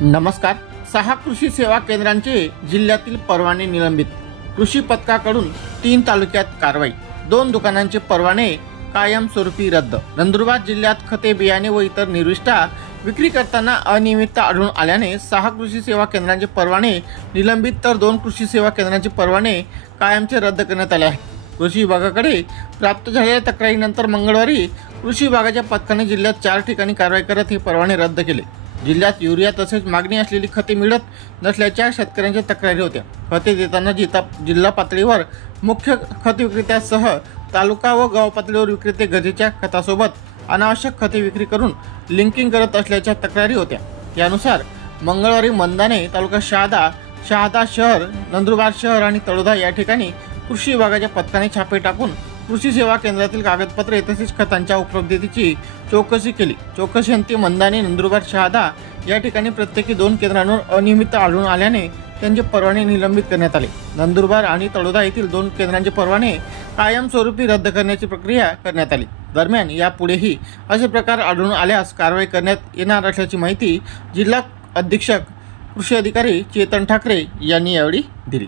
नमस्कार। 6 कृषी सेवा केंद्रांचे जिल्ह्यातील परवाने निलंबित। कृषी पथकाकडून 3 तालुक्यात कारवाई। 2 दुकानांचे परवाने कायमस्वरूपी रद्द। नंदुरबार जिल्ह्यात खते, बियाणे व इतर निविष्ठा विक्री करताना अनियमितता आढळून आल्याने 6 कृषी सेवा केंद्रांचे परवाने निलंबित तर 2 कृषी सेवा केंद्रांचे परवाने कायमचे रद्द करण्यात आले आहेत। कृषी विभागाकडे प्राप्त झालेल्या तक्रारीनंतर मंगळवारी कृषी विभागाच्या पथकाने जिल्ह्यात 4 ठिकाणी कारवाई करत हे परवाने रद्द केले। जिल्ह्यात युरिया तसेच मागणी असलेली खते मिळत नसल्याच्या शेतकऱ्यांच्या तक्रारी होत्या। खते देताना जिल्हा पातळीवर मुख्य खत विक्रेत्यासह तालुका व गाव पातळीवर विक्रेते गरजेच्या खतासोबत अनावश्यक खते विक्री करून लिंकिंग करत असल्याच्या तक्रारी होत्या। त्यानुसार मंगळवारी मंदाने तालुका शहादा शहर, नंदुरबार शहर आणि तळोदा या ठिकाणी कृषी विभागाच्या पथकाने छापे टाकून कृषी सेवा केंद्रातील कागदपत्रे तसेच खतांच्या उपलब्धतेची चौकशी केली। चौकशीअंती मंदाने, नंदुरबार, शहादा या ठिकाणी प्रत्येकी 2 केंद्रांवर अनियमितता आढळून आल्याने त्यांचे परवाने निलंबित करण्यात आले। नंदुरबार आणि तळोदा येथील 2 केंद्रांचे परवाने कायमस्वरूपी रद्द करण्याची प्रक्रिया करण्यात आली। दरम्यान यापुढेही असे प्रकार आढळून आल्यास कारवाई करण्यात येणार असल्याची माहिती जिल्हा अधीक्षक कृषी अधिकारी चेतन ठाकरे यांनी यावेळी दिली।